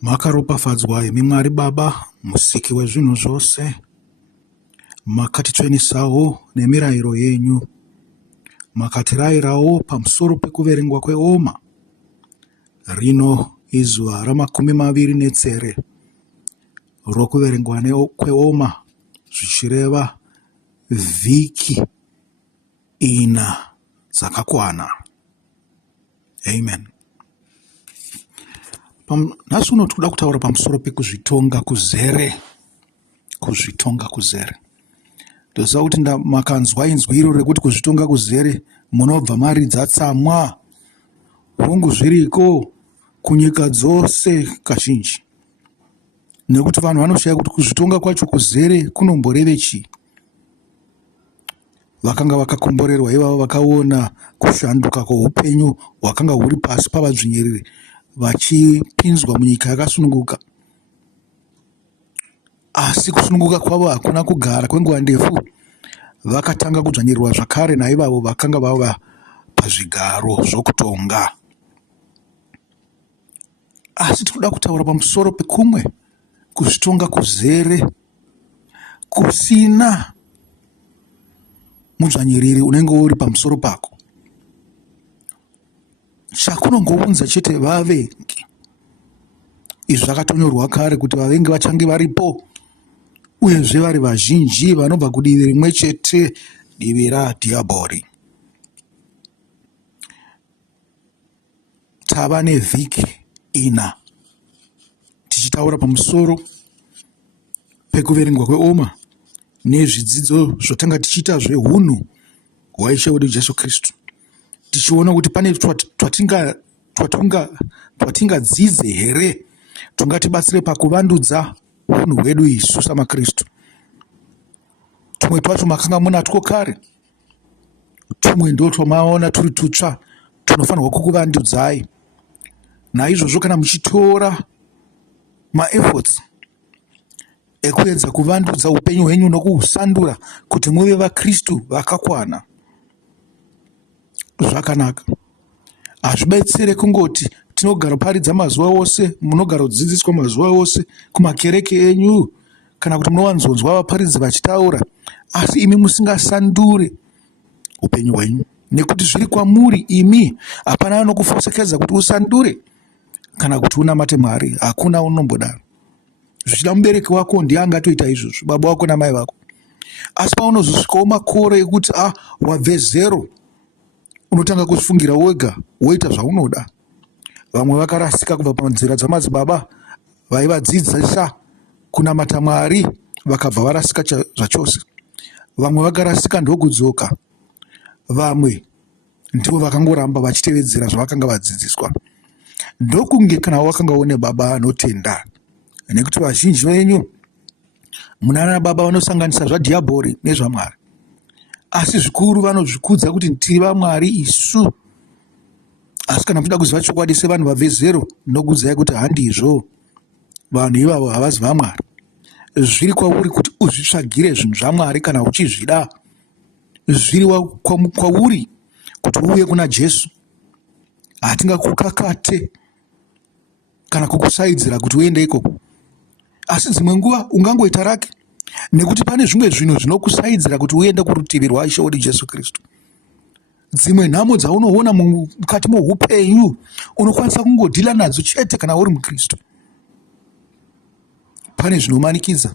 Makaropafadzwa imi Mwari Baba, musiki wezvinhu zvose, makatitsvenisawo nemirayiro yenyu, makatirayirawo pamusoro pekuverengwa kweoma. Rino izuva ra29 rokuverengwa kweoma, zvichireva vhiki 4 dzakakwana. Amen. Nhasi uno tikuda kutaura pamusoro pekuzvitonga kuzere. Kuzvitonga kuzere. Ndoziva kuti makanzwa inzwi iro rekuti kuzvitonga kuzere munobva maridza tsamwa. Hungu zviriko kunyika dzose kazhinji. Nekuti vanhu vanoshaya kuti kuzvitonga kwacho kuzere kunomboreve chii. Vakanga vakakomborerwa ivavo vakaona kushanduka kweupenyu hwakanga huri pasi pavadzvinyiriri vachipinzwa munyika yakasununguka. Asi kusununguka kwavo hakuna kugara kwenguva ndefu. Vakatanga kudzvanyirirwa zvakare naivavo vakanga vava pazvigaro zvokutonga. Asi tikuda kutaura pamusoro pekumwe kuzvitonga kuzere kusina mudzvanyiriri unenge uri pamusoro pako. Chakunongounza chete vavengi. Izvi zvakatonyorwa kare kuti vavengi vachange varipo, uyezve vari vazhinji vanobva kudivi rimwe chete, divi radhiabhori. Tava nevhiki 4 tichitaura pamusoro pekuverengwa kweoma nezvidzidzo zvotanga tichiita zveunhu hwaishe wedu Jesu Kristu. Tichiona kuti pane twatingadzidze here tungatibatsire pakuvandudza unhu hwedu isu samakristu. Tumwe twacho makanga munatwo kare, tumwe ndo twamaona turi tutsva tunofanirwa kukuvandudzai. Naizvozvo kana muchitora maefforts ekuedza kuvandudza upenyu hwenyu nokuhusandura kuti muve vakristu vakakwana, zvakanaka. Hazvibetsere kungoti tinogara paridza mazuva ose, munogara kudzidziswa mazuva ose kumakereke enyu, kana kuti munowanzonzwa vaparidzi vachitaura, asi imi musingasandure upenyu hwenyu. Nekuti zviri kwamuri imi, hapana anokufosekedza kuti usandure kana kuti unamate Mwari, hakuna unombodaro. Zvichida mubereki wako ndiye angatoita izvozvo, baba wako namai vako. Asi paunozosvikawo makore ekuti wabve zero, unotanga kuzvifungira wega, woita zvaunoda. Vamwe vakarasika kubva panzira dzamadzibaba vaivadzidzisa kunamata Mwari, vakabva varasika zvachose. Vamwe vakarasika ndokudzoka, vamwe ndivo vakangoramba vachitevedzera zvavakanga vadzidziswa. Ndokunge kana wakanga une baba anotenda, nekuti vazhinji venyu munana baba vanosanganisa zvadhiabhori nezvaMwari. Asi zvikuru vanozvikudza kuti tiri vaMwari isu. Asi kana muchida kuziva chokwadi sevanhu vabve zero, ndinokuudzai kuti handizvo. Vanhu ivavo havazi vaMwari. Zviri kwauri kuti uzvitsvagire zvinhu zvaMwari kana uchizvida. Zviri kwauri kuti uye kuna Jesu. Hatingakukakate kana kukusaidzira kuti uende ikoko. Asi dzimwe nguva ungangoita rake, nekuti pane zvimwe zvinhu zvinokusaidzira kuti uende kurutivi rwaIshe wedu Jesu Kristu. Dzimwe nhamo dzaunoona mukati moupenyu unokwanisa kungodhila nadzo chete kana uri mukristu. Pane zvinomanikidza,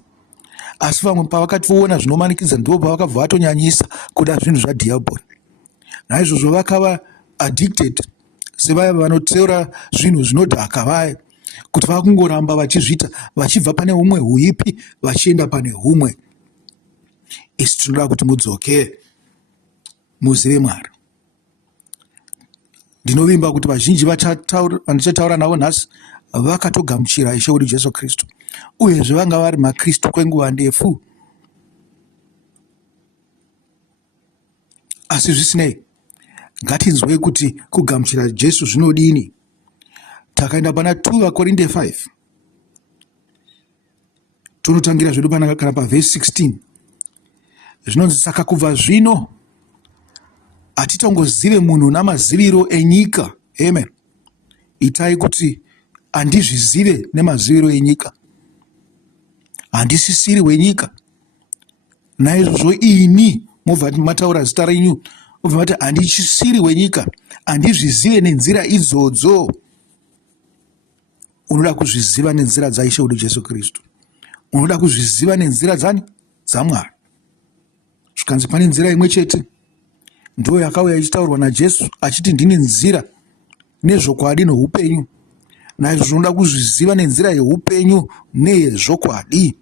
asi vamwe pavakationa zvinomanikidza ndipo pavakabva vatonyanyisa kuda zvinhu zvadhiabhori. Naizvozvo vakava addicted, sevaya vanoteura zvinhu zvinodhaka vaya, kuti vakungoramba vachizvita, vachibva pane humwe huipi vachienda pane humwe. Isi tinoda kuti mudzoke muzive Mwari. Ndinovimba kuti vazhinji vandichataura navo nhasi vakatogamuchira Ishe wedu Jesu Kristu, uyezve vanga vari makristu kwenguva ndefu. Asi zvisinei, ngatinzwe kuti kugamuchira Jesu zvinodini. Takaenda pana 2 Vakorinde 5, tonotangira zvedu kana pavhesi 16. Zvinonzi, saka kubva zvino hatitongozive munhu namaziviro enyika. Amen. Itai kuti handizvizive nemaziviro enyika, handisisiri wenyika. Naizvozvo ini mobva mataura zita renyu, mobva mati handichisiri wenyika, handizvizive nenzira idzodzo. Unoda kuzviziva nenzira dzaishe wedu Jesu Kristu. Unoda kuzviziva nenzira dzani? Dzamwari. Zvikanzi pane nzira imwe chete ndiyo yakauya ichitaurwa naJesu achiti ndine nzira nezvokwadi noupenyu. Naizvozvo unoda kuzviziva nenzira yeupenyu neyezvokwadi.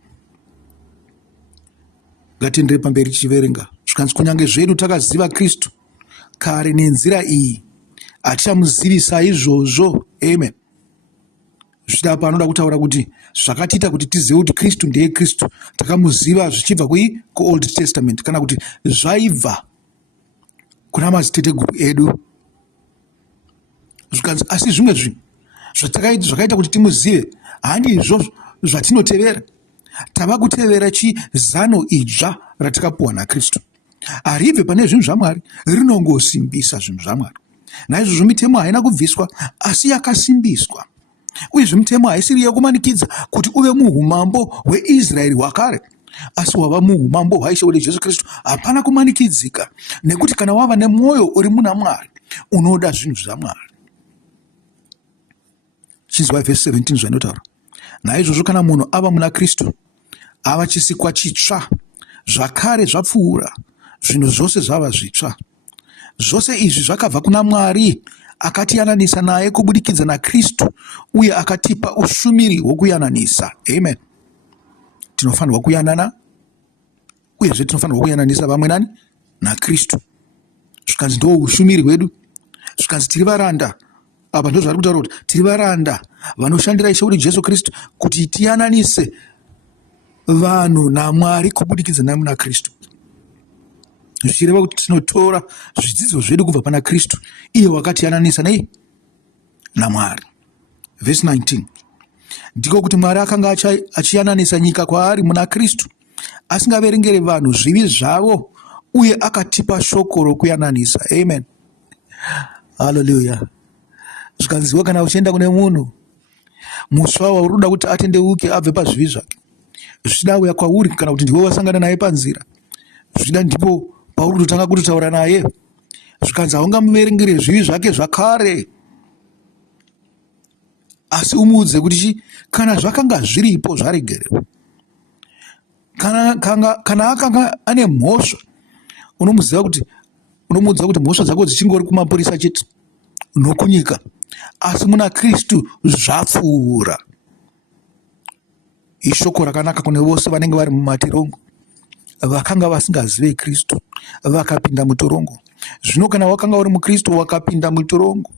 Ngatiendere pamberi tichiverenga. Zvikanzi kunyange zvedu takaziva Kristu kare nenzira iyi, hatichamuzivisa izvozvo. Amen. Zvichida panoda kutaura kuti zvakatiita kuti tizive kuti Kristu ndiye Kristu, takamuziva zvichibva kuOld Testament, kana kuti zvaibva kuna madziteteguru edu. Zvikanzi asi zvimwe zvinhu zvakaita kuti timuzive handizvo zvatinotevera. Tava kutevera chizano idzva ratakapuwa naKristu. Haribve pane zvinhu zvamwari, rinongosimbisa zvinhu zvamwari. Naizvozvo mitemo haina kubviswa, asi yakasimbiswa. Uyezve mitemo haisiri yokumanikidza kuti uve muumambo hweIsraeri hwakare, asi wava muumambo hwaishe wedu Jesu Kristu. Hapana kumanikidzika, nekuti kana wava nemwoyo uri muna Mwari, unoda zvinhu zvamwari. Chinzwa vhesi 17 zvanotaura. Naizvozvo kana munhu ava muna Kristu, ava chisikwa chitsva, zvakare zvapfuura, zvinhu zvose zvava zvitsva. Zvose izvi zvakabva kuna Mwari, akatiyananisa naye kubudikidza naKristu, uye akatipa ushumiri hwokuyananisa. Amen. Tinofanirwa kuyanana, uyezve tinofanirwa kuyananisa vamwe nani? naKristu. Zvikanzi ndo ushumiri hwedu. Zvikanzi tiri varanda. Apa ndo zvari kutaura kuti tiri varanda vanoshandira Ishe wedu Jesu Kristu kuti tiyananise vanhu naMwari kubudikidza namuna Kristu. Zvichireva kuti tinotora zvidzidzo zvedu kubva pana Kristu, iye wakatiyananisa nei? naMwari. Verse 19. Ndiko kuti Mwari akanga achiyananisa nyika kwaari muna Kristu, asingaverengere vanhu zvivi zvavo, uye akatipa shoko rokuyananisa. Amen. Hallelujah. Zvikanziwa kana uchienda kune munhu muswa wauri kuda kuti atendeuke abve pazvivi zvake, zvichida uya kwauri kana kuti ndiwe wasangana naye panzira, zvichida ndipo pauri kutotanga kutotaura naye. Zvikanzi haungamuverengere zvivi zvake zvakare, asi umuudze kuti kana zvakanga zviripo zvaregererwa. Kana akanga ane mhosva, unomuudza kuti mhosva dzako dzichingori kumapurisa chete nokunyika, asi muna Kristu zvapfuura. Ishoko rakanaka kune vose vanenge vari mumatirongo, vakanga vasingazive Kristu vakapinda mutorongo. Zvino kana wakanga uri muKristu wakapinda mutorongo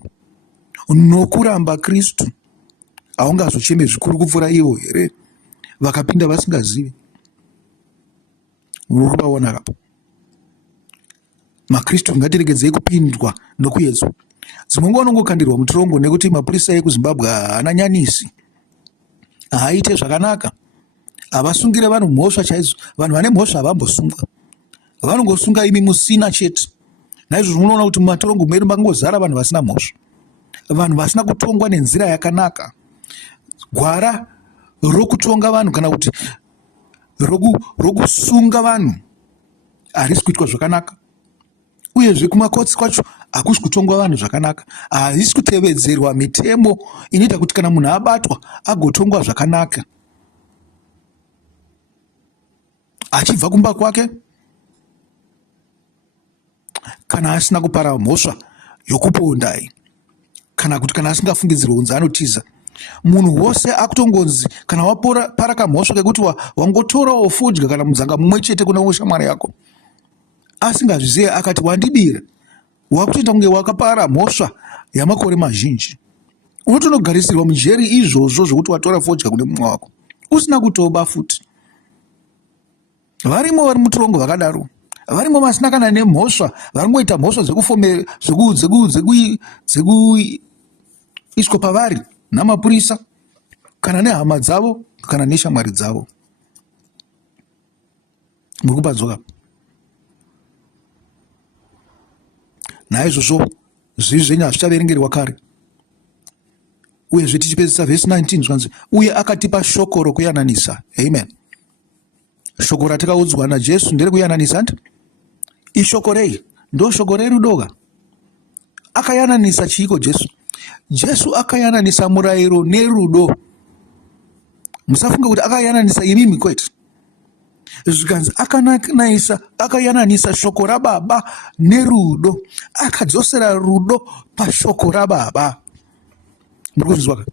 nokuramba Kristu, haungazocheme zvikuru kupfuura ivo here vakapinda vasingazive. Unokubaona kapo. maKristu ngatiregedzei kupindwa nokuedzwa. Dzimwe nguva unongokandirwa mutorongo nekuti mapurisa ekuZimbabwe haana nyanisi, haaite zvakanaka, havasungire vanhu mhosva chaidzo. Vanhu vane mhosva havambosungwa, vanongosunga imi musina chete. Naizvozvo unoona kuti mumatorongo medu makangozara vanhu vasina mhosva, vanhu vasina kutongwa nenzira yakanaka. Gwara rokutonga vanhu kana kuti rokusunga vanhu harisi kuitwa zvakanaka, uyezve kumakotsi kwacho hakusi kutongwa vanhu zvakanaka, hazisi kutevedzerwa mitemo inoita kuti kana munhu abatwa agotongwa zvakanaka. Achibva kumba kwake, kana asina kupara mhosva yokupondai, kana kuti kana asingafungidzirwe kunzi anotiza, munhu wose akutongonzi kana wapara kamhosva kekuti wangotorawo fodya kana mudzanga mumwe chete kuna shamwari yako, asingazvizive akati wandibira, wakutoita kunge wakapara mhosva yamakore mazhinji. Unotonogarisirwa mujeri izvozvo zvokuti watora fodya kune mumwe wako usina kutoba futi. Varimo vari mutorongo vakadaro, varimo vasina kana nemhosva, varingoita mhosva dzekuiswa pavari namapurisa kana nehama dzavo kana neshamwari dzavo. Murikupanzwa. Naizvozvo zvivi zvenyu hazvichaverengerwa kare, uyezve tichipedzisa vhesi 19 zvanzi uye akatipa shoko rokuyananisa. Amen. Shoko ratakaudzwa naJesu nderekuyananisa nti ishoko rei ndo shoko rerudoga. Akayananisa chiiko Jesu? Jesu akayananisa murayiro nerudo. Musafunga kuti akayananisa imimi kwete. Zvikanzi akayananisa shoko raBaba nerudo, akadzosera rudo pashoko raBaba. Muri kuzvizwa?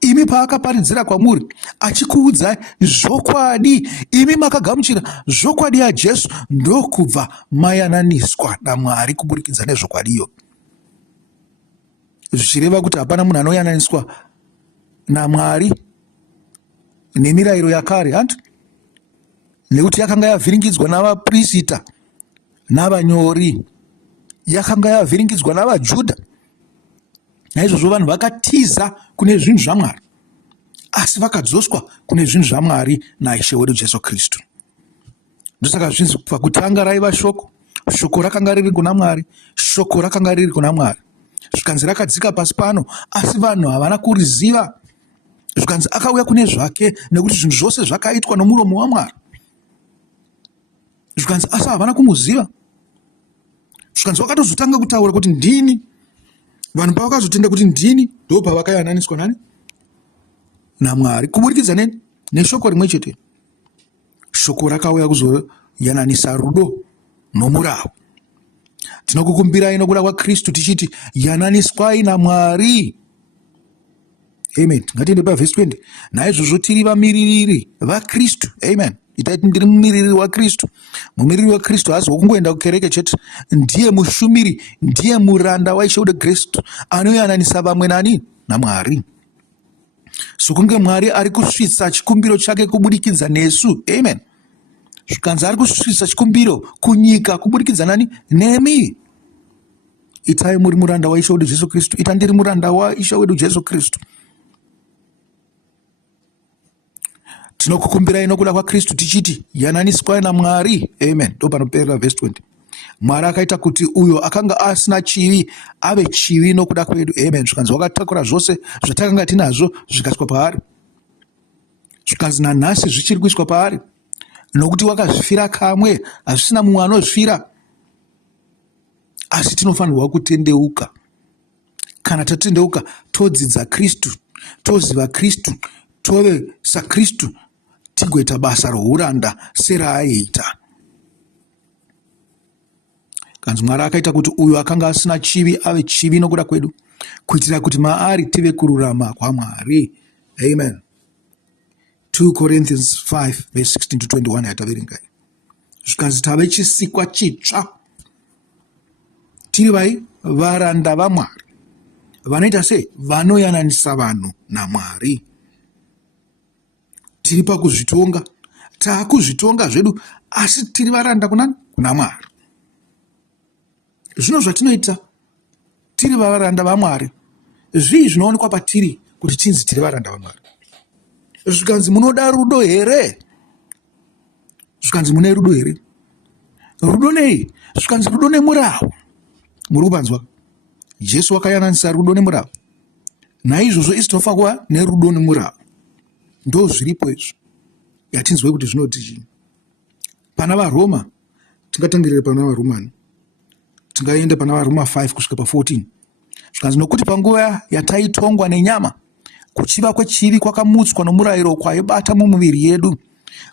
Imi paakaparidzira kwamuri achikuudzai zvokwadi, imi makagamuchira zvokwadi yaJesu, ndokubva mayananiswa naMwari kuburikidza nezvokwadiyo. Zvichireva kuti hapana munhu anoyananiswa naMwari nemirayiro yakare hanti, nekuti yakanga yavhiringidzwa navaprista navanyori, yakanga yavhiringidzwa navaJudha. Naizvozvo vanhu vakatiza kune zvinhu zvaMwari, asi vakadzoswa kune zvinhu zvaMwari naIshe wedu Jesu Kristu. Ndosaka zvinzi pakutanga raiva shoko, shoko rakanga riri kuna Mwari, shoko rakanga riri kuna Mwari. Zvikanzi rakadzika pasi pano, asi vanhu havana kuriziva. Zvikanzi akauya kune zvake, nekuti zvinhu zvose zvakaitwa nomuromo waMwari. Zvikanzi asi havana kumuziva. Zvikanzi wakatozotanga kutaura kuti ndini. Vanhu pavakazotenda kuti ndini, ndo pavakayananiswa nani? naMwari. Kuburikidza neshoko rimwe chete. Shoko rakauya kuzoyananisa rudo nomurau. Tinokukumbirai nokuda kwaKristu tichiti yananiswai naMwari. Amen. Ngatiende pavhesi 20. Naizvozvo tiri vamiririri vaKristu. Amen. Itaiti ndiri mumiriri waKristu. Mumiriri waKristu haasi wokungoenda kukereke chete. Ndiye mushumiri, ndiye muranda waIshe wedu Kristu, anoyananisa vamwe nani? naMwari. Sokunge Mwari ari kusvitsa chikumbiro chake kubudikidza nesu. Amen. Zvikanzi ari kusvitsa chikumbiro kunyika kubudikidza nani? Nemi. Itai muri muranda waIshe wedu Jesu Kristu. Ita ndiri muranda waIshe wedu Jesu Kristu. Tinokukumbirai nokuda kwaKristu tichiti yananiswai naMwari. Amen. Ndo panoperera vhesi 20. Mwari akaita kuti uyo akanga asina chivi ave chivi nokuda kwedu. Amen. Zvikanzi wakatakura zvose zvatakanga tinazvo zvikaiswa paari. Zvikanzi nanhasi zvichiri kuiswa paari, nokuti wakazvifira kamwe, hazvisina mumwe anozvifira. Asi tinofanirwa kutendeuka. Kana tatendeuka, todzidza Kristu, toziva Kristu, tove saKristu, tigoita basa rouranda seraaita. Kanzi Mwari akaita kuti uyo akanga asina chivi ave chivi nokuda kwedu, kuitira kuti maari tive kururama kwaMwari. Amen. 2 Corinthians 5 verse 16 to 21 yataverengai. Zvikanzi tave chisikwa chitsva, tiri vai varanda vaMwari, vanoita sei? Vanoyananisa vanhu naMwari. Tiri pakuzvitonga, taakuzvitonga zvedu, asi tiri varanda kunani? Kuna Mwari. Zvino zvatinoita tiri varanda vaMwari, zvii zvinoonekwa patiri kuti tinzi tiri varanda vaMwari? Zvikanzi munoda rudo here? Zvikanzi mune rudo here? Rudo nei? Zvikanzi rudo nemurau. Muri kupanzwa? Jesu wakayananisa rudo nemurau. Naizvozvo isi tinofanira kuva nerudo nemurau. Ndo zviripo izvo yatinzwe kuti zvinoti chii. Pana vaRoma, tingatangirire pana vaRomani, tingaenda pana vaRoma 5 kusvika pa14. Zvikanzi nokuti panguva yataitongwa nenyama, kuchiva kwechivi kwakamutswa nomurayiro kwaibata mumiviri yedu,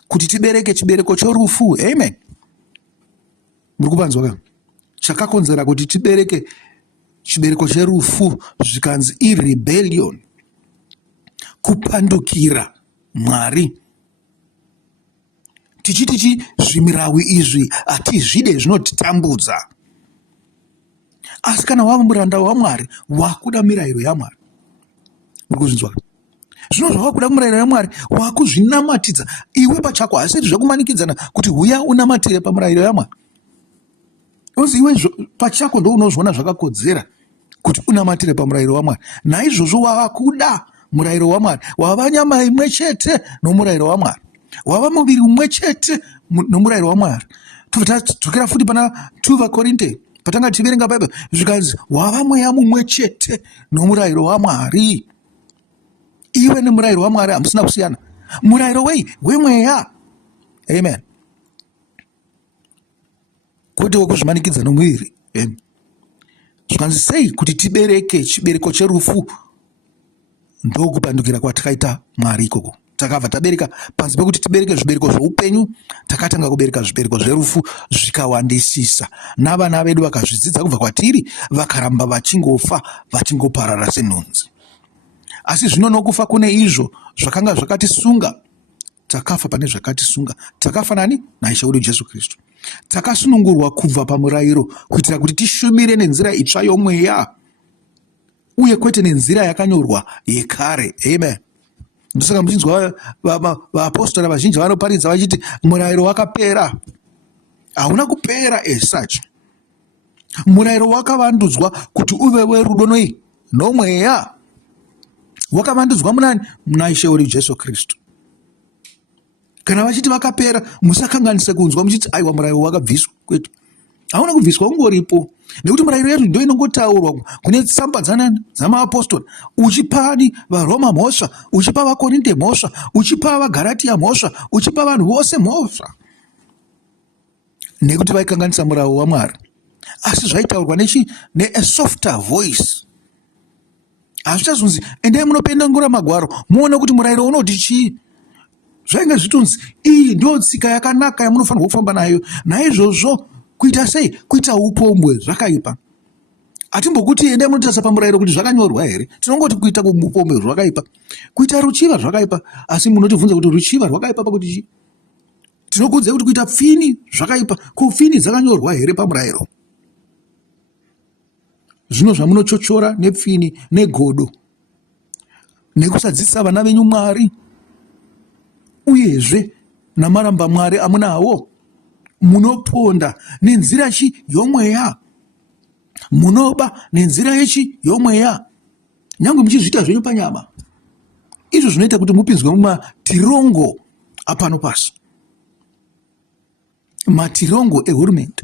kuti tibereke chibereko chorufu. Amen. Muri kupanzwa ka? Chakakonzera kuti tibereke chibereko cherufu, zvikanzi irebellion, kupandukira Mwari. Tichitichi zvimirawi izvi hatizvide, zvinotitambudza. Asi kana wava muranda waMwari, wakuda mirayiro yaMwari. Muri kuzvinzwa? Zvino zvavakuda murayiro yaMwari, wakuzvinamatidza iwe pachako, hasiri zvakumanikidzana kuti huya unamatire pamurayiro yaMwari. Ozi iwe pachako ndo unozviona zvakakodzera kuti unamatire pamurayiro waMwari. Naizvozvo wavakuda murayiro waMwari, wava nyama imwe chete nomurayiro waMwari, wava muviri umwe chete nomurayiro waMwari. Tadzokera futi pana 2 vaKorinte patanga tichiverenga bhaibheri zvikanzi wava mweya mumwe chete nomurayiro waMwari. Iwe nemurayiro waMwari hamusina kusiyana. Murayiro wemweya. Amen. Kwete wekuzvimanikidza nomuviri. Zvikanzi sei kuti tibereke chibereko cherufu? Ndokupandukira kwatakaita Mwari ikoko. Takabva tabereka, panzi pekuti tibereke zvibereko zveupenyu, takatanga kubereka zvibereko zverufu zvikawandisisa. Navana vedu vakazvidzidza kubva kwatiri, vakaramba vachingofa, vachingoparara senhunzi. Asi zvino nokufa kune izvo zvakanga zvakatisunga, takafa pane zvakatisunga. Takafa nani? naIshe wedu Jesu Kristu. Takasunungurwa kubva pamurayiro kuitira kuti tishumire nenzira itsva yomweya, uye kwete nenzira yakanyorwa yekare. Amen. Ndosaka muchinzwa vaapostoli vazhinji vanoparidza vachiti murayiro wakapera. Hauna kupera as such. Murayiro wakavandudzwa kuti uve werudo nomweya. Wakavandudzwa munani? Muna Ishe wedu Jesu Kristu. Kana vachiti vakapera, musakanganise kunzwa muchiti aiwa murayiro wakabviswa. Kwetu hauna kubviswa, ungoripo. Nekuti murayiro yedu ndio inongotaurwa kune tsamba dzamaapostoli, uchipa vaRoma mhosva, uchipa vaKorinde mhosva, uchipa vaGaratia mhosva, uchipa vanhu vose mhosva, nekuti vaikanganisa murayiro waMwari. Asi zvaitaurwa ne softer voice. Hazvichazonzi endai munopendengura magwaro muone kuti murayiro unoti chii. Zvainge zvitonzi iyi ndio tsika yakanaka yamunofanirwa kufamba nayo. Naizvozvo kuita sei? Kuita upombwe zvakaipa. Hatimbokuti endai munotarisa pamurayiro kuti zvakanyorwa here. Tinongoti kuita upombwe zvakaipa, kuita ruchiva zvakaipa. Asi munotivhunza kuti ruchiva rwakaipa pakuti chii? Tinokuudzai kuti kuita pfini zvakaipa. Ko pfini dzakanyorwa here pamurayiro? Zvino zvamunochochora nepfini negodo nekusadzidzisa vana venyu Mwari, uyezve namaramba Mwari amunawo, munoponda nenzira yomweya, munoba nenzira yomweya, nyange muchizviita zvenyu panyama. Izvo zvinoita kuti mupinzwe mumatirongo apano pasi, matirongo ehurumende.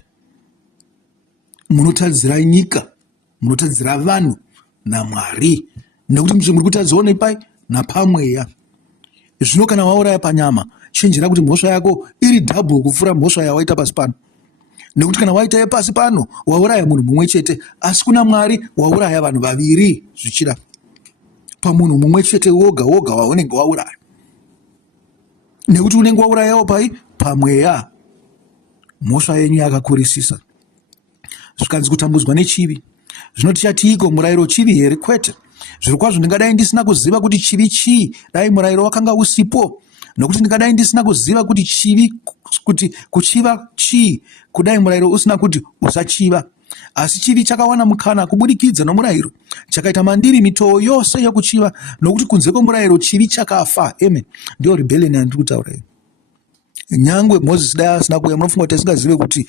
Munotadzira nyika, munotadzira vanhu naMwari, nekuti muri kutadzirawo nepai? Napamweya. Zvino kana wauraya panyama, chenjera kuti mhosva yako iri double kupfuura mhosva yawaita pasi pano. Nekuti kana waita yepasi pano wauraya munhu mumwe chete, asi kuna Mwari wauraya vanhu vaviri zvichida pamunhu mumwe chete woga woga waunenge wauraya. Nekuti unenge waurayawo pai? Pamweya. Mhosva yenyu yakakurisisa. Zvikanzi kutambudzwa nechivi. Zvino tichatiiko? Murayiro chivi here? Kwete. Zvirokwazvo ndingadai ndisina kuziva kuti chivi chii, dai murayiro wakanga usipo. Nokuti ndingadai ndisina kuziva kuti kuchiva chii, kudai murayiro usina kuti usachiva. Asi chivi chakawana mukana kubudikidza nomurayiro, chakaita mandiri mitoo yose yokuchiva, nokuti kunze kwomurayiro chivi chakafa. Amen. Ndio rebellion yandiri kutaura iyi. Nyangwe Mozisi dai asina kuuya, munofunga kuti tisingazive kuti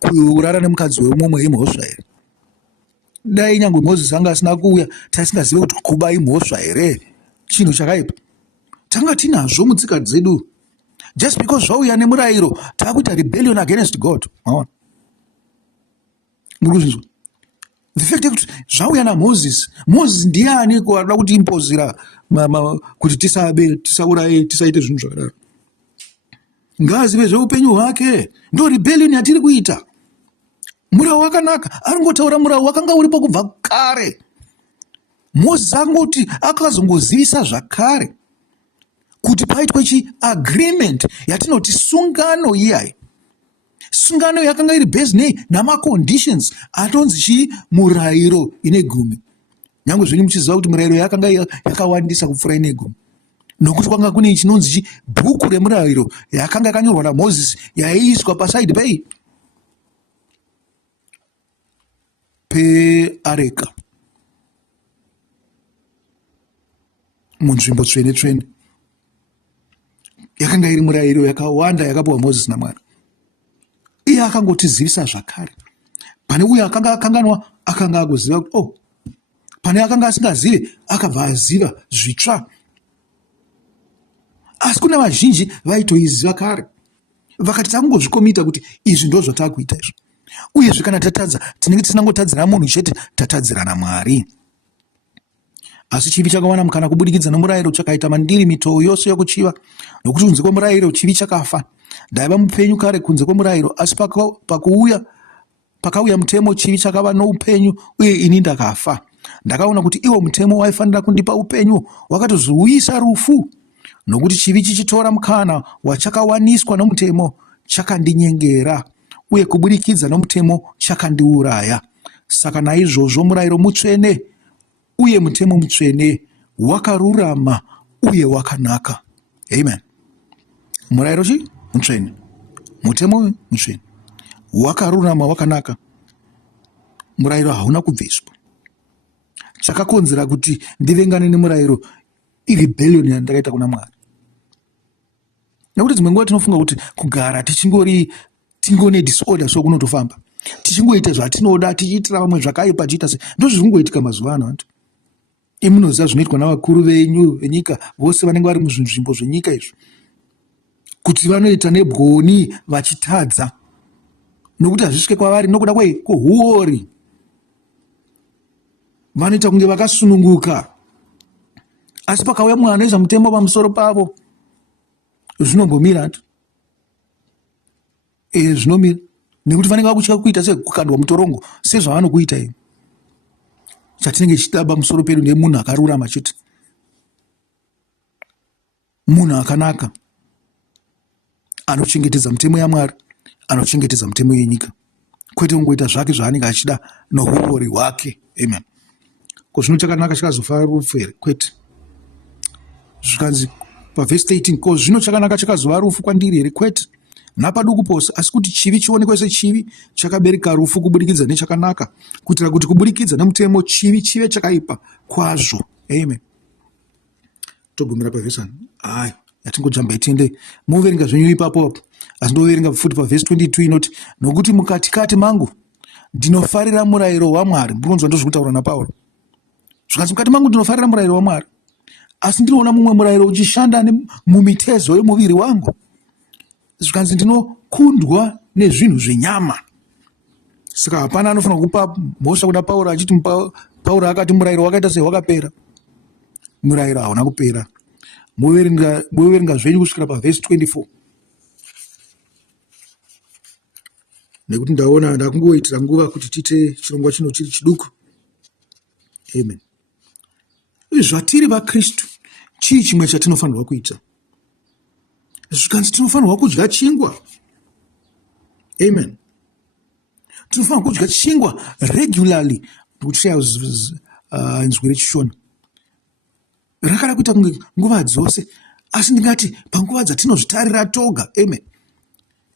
kurara nemukadzi weumwe imhosva here? Dai nyangwe Mozisi anga asina kuuya, taisingazive kuti kuba imhosva here, chinhu chakaipa. Tanga tinazvo mutsika dzedu. Just because zvauya nemurayiro takuita rebellion against God. Murikuzvinzwa? The fact yekuti zvauya naMozisi, Mozisi ndiani kuada kuti impozira kuti tisauraye, tisaite zvinhu zvakadaro? Ngazive zveupenyu hwake. Ndo rebellion yatiri kuita. Murayiro wakanaka, aringotaura murayiro wakanga uripo kubva kare. Mozisi angoti akazongozivisa zvakare kuti paitwe agreement yatinoti sungano iyai. Sungano yakanga iri based namaconditions atonzi murayiro ine gumi. Nyange zvenyu muchiziva kuti murayiro yakanga yakawandisa kupfuura ine gumi. Nokuti kwanga kune chinonzi bhuku remurayiro yakanga yakanyorwa naMozisi yaiiswa pasaidi peareka munzvimbo tsvene tsvene. Yakanga iri murayiro yakawanda yakapiwa Mozisi naMwari. Iye akangotizivisa zvakare. Pane uyo akanga akanganwa akanga agoziva kuti pane akanga asingazive akabva aziva zvitsva. Asi kuna vazhinji vaitoiziva kare, vakati tangozvikomita kuti izvi ndo zvatakuita izvo. Uyezve kana tatadza tinenge tisinangotadzira munhu chete, tatadzira naMwari. Asi chivi chakawana mukana kubudikidza nomurayiro chakaita mandiri mitoo yose yokuchiva, nokuti kunze kwomurayiro chivi chakafa. Ndaiva mupenyu kare kunze kwomurayiro, asi pakauya mutemo chivi chakava noupenyu, uye ini ndakafa. Ndakaona kuti iwo mutemo waifanira kundipa upenyu wakatozouyisa rufu, nokuti chivi chichitora mukana wachakawaniswa nomutemo chakandinyengera, uye kubudikidza nomutemo chakandiuraya. Saka naizvozvo murayiro mutsvene uye mutemo mutsvene, wakarurama uye wakanaka. Amen. Murayiro chi mutsvene, mutemo mutsvene, wakarurama wakanaka. Murayiro hauna kubviswa. Chakakonzera kuti ndivengane nemurayiro irebellion yandakaita kuna Mwari. Nekuti dzimwe nguva tinofunga kuti kugara tingone disorder so kunotofamba, tichingoita zvatinoda, tichiitira vamwe zvakaipa, tichiita ndozviri kungoitika mazuva ano. Antu imunoziva zvinoitwa navakuru venyu venyika vose vanenge vari muzvinzvimbo zvenyika izvi, kuti vanoita nebwoni vachitadza, nokuti hazvisvike kwavari nokuda kwehuori. Vanoita kunge vakasununguka, asi pakauya mwana anoisa mutemo pamusoro pavo, zvinombomira antu. Zvinomira nekuti vanenge vakutya kuita sekukandwa mutorongo sezvavanokuita iyo. Chatinenge chidaba musoro pedu nemunhu akarurama chete, munhu akanaka, anochengetedza mutemo yaMwari, anochengetedza mutemo yenyika, kwete kungoita zvake zvaanenge achida nohuori hwake. Amen. Ko zvino chakanaka chakazofa rufu here? Kwete. Zvikanzi pavhesi 18, ko zvino chakanaka chakazova rufu kwandiri here? Kwete, napaduku pose, asi kuti chivi chionekwe sechivi chakabereka rufu kubudikidza nechakanaka, kuitira kuti kubudikidza nemutemo chivi chive chakaipa kwazvo. Amen. Togumira pavhesi yatingojamba itiende muverenga zvenyu ipapo, asi ndoverenga futi pavhesi 22 inoti, nokuti mukatikati mangu ndinofarira murayiro waMwari. Mbunzwa ndozviri kutaura naPauro. Zvikanzi mukati mangu ndinofarira murayiro waMwari, asi ndinoona mumwe murayiro uchishanda mumitezo yomuviri wangu. Zvikanzi ndinokundwa nezvinhu zvenyama. Saka hapana anofanira kupa mhosva kuna Pauro achiti Pauro akati murayiro wakaita sehwakapera. Murayiro hauna kupera. Muverenga zvenyu kusvikira pavhesi 24. Nekuti ndaona ndakungoitira nguva kuti tiite chirongwa chino chiri chiduku. Amen. Zvatiri vaKristu, chii chimwe chatinofanirwa kuita? Zvikanzi tinofanirwa kudya chingwa. Amen. Tinofanirwa kudya chingwa regularly. Nzwi rechishona rakada kuita nguva dzose, asi ndingati panguva dzatinozvitarira toga. Amen.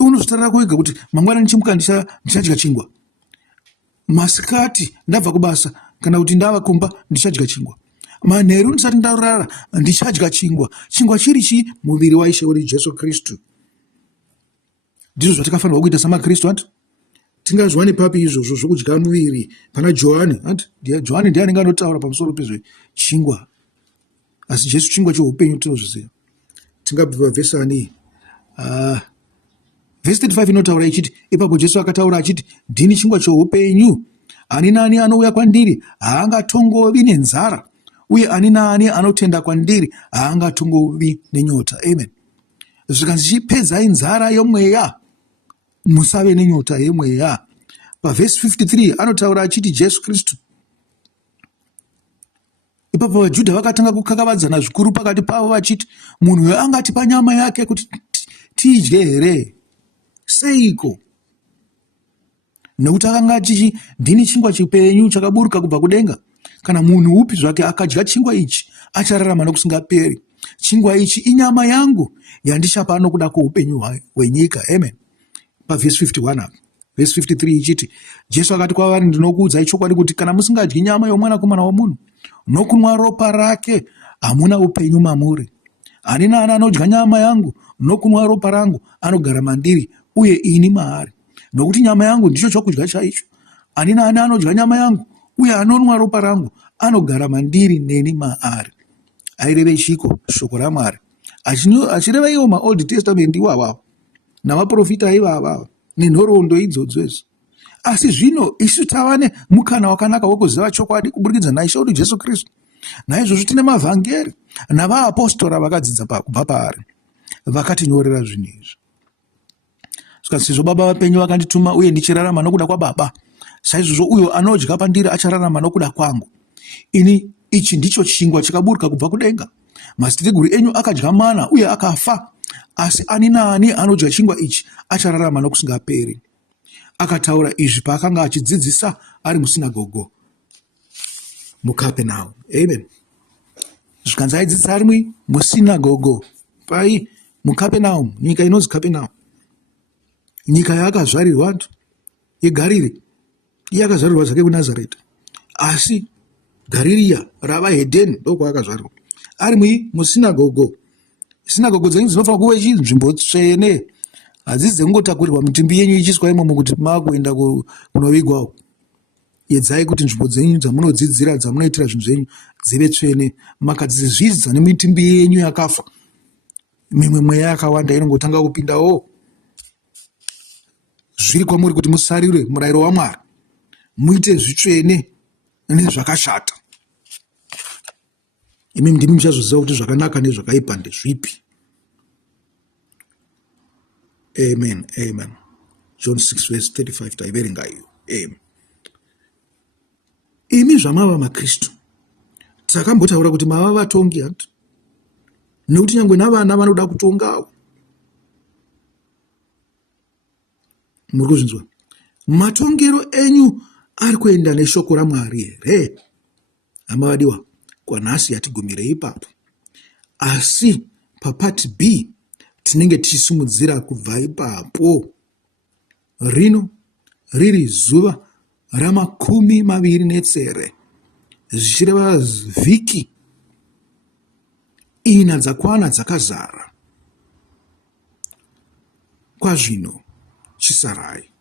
Unozvitarira kwega kuti mangwana ndichimuka ndichadya chingwa, masikati ndabva kubasa kana kuti ndava kumba ndichadya chingwa, manheru ndisati ndarara ndichadya chingwa. Chingwa chiri chi? Muviri waIshe wedu Jesu Kristu. Ndizvo zvatikafanirwa kuita samaKristu. Anti tingazviwane papi izvozvo zvokudya muviri? Pana Johani. Anti Johani ndiye anenge anotaura pamusoro pezvechingwa, asi Jesu chingwa choupenyu tinozviziva. Tingabva pavhesi ani vhesi 35 inotaura ichiti, ipapo Jesu akataura achiti, ndini chingwa choupenyu, ani naani anouya kwandiri haangatongovi nenzara, uye ani naani anotenda kwandiri haangatongovi nenyota. Amen. Zvikanzi chipedzai nzara yomweya, musave nenyota yemweya. Pavhesi 53 anotaura achiti Jesu Kristu. Ipapo vaJudha vakatanga kukakavadzana zvikuru pakati pavo vachiti, munhu uyo angatipa nyama yake kuti tidye here? Seiko? Nekuti akanga achiti, ndini chingwa chipenyu chakaburuka kubva kudenga. Kana munhu upi zvake akadya chingwa ichi achararama nokusingaperi. Chingwa ichi inyama yangu yandichapa nokuda kwoupenyu hwenyika. Amen. Pavhesi 51 apa. Vhesi 53 ichiti, Jesu akati kwavari, ndinokuudzai chokwadi kuti kana musingadyi nyama yomwanakomana womunhu nokunwa ropa rake, hamuna upenyu mamuri. Ani naani anodya nyama yangu nokunwa ropa rangu anogara mandiri, uye ini maari. Nokuti nyama yangu ndicho chokudya chaicho. Ani naani anodya nyama yangu uye anonwa ropa rangu anogara mandiri, neni maari. Aireve chiko shoko raMwari, achireva iwo maOld Testament iwo avavo navaprofita ivo avavo nenhoroondo idzodzo. asi zvino isu tava nemukana wakanaka wekuziva chokwadi kuburikidza naishe wedu Jesu Kristu. Naizvozvo tine mavhangeri navaapostora vakadzidza kubva paari vakatinyorera zvinhu izvi. Saka sezvo baba vapenyu vakandituma uye ndichirarama nokuda kwababa, saizvozvo uyo anodya pandiri achararama nokuda kwangu. Ichi ndicho chingwa chakaburuka kubva kudenga. Madzitateguru enyu akadya mana uye akafa, asi ani naani anodya chingwa ichi achararama nokusingaperi. Akataura izvi paakanga achidzidzisa ari musinagogo muKapenaume. Amen. Zvikanzi aidzidzisa ari musinagogo pai muKapenaume, nyika inonzi Kapenaume, nyika yaakazvarirwa antu yeGarire. Iye akazvarirwa zvake kuNazareta, asi Gariria ravaHedheni ndokwaakazvarirwa, ari musinagogo. Sinagogo dzenyu dzinofanira kuva nzvimbo tsvene, hadzisi dzengotakurirwa mitumbi yenyu ichiswa imomo kuti maakuenda kunovigwawo. Edzai kuti nzvimbo dzenyu dzamunodzidzira, dzamunoitira zvinhu zvenyu dzive tsvene. Makadzizvidza nemitumbi yenyu yakafa, mimwe mweya yakawanda inongotanga kupindawo. Zviri kwamuri kuti musarire murayiro waMwari, muite zvitsvene nezvakashata. Imi ndimi muchazoziva kuti zvakanaka nezvakaipa ndezvipi. Amen, amen. John 6:35 taiverenga iyo. Amen. Imi zvamava maKristu takambotaura kuti mava vatongi hatu, nekuti nyangwe navana vanoda kutongawo. Muri kuzvinzwa? Matongero enyu ari kuenda neshoko raMwari here? Hama vadiwa, kwanhasi hatigumirei ipapo, asi papati B tinenge tichisimudzira kubva ipapo. Rino riri zuva ra29 zvichireva vhiki 4 dzakwana dzakazara. Kwazvino chisarai.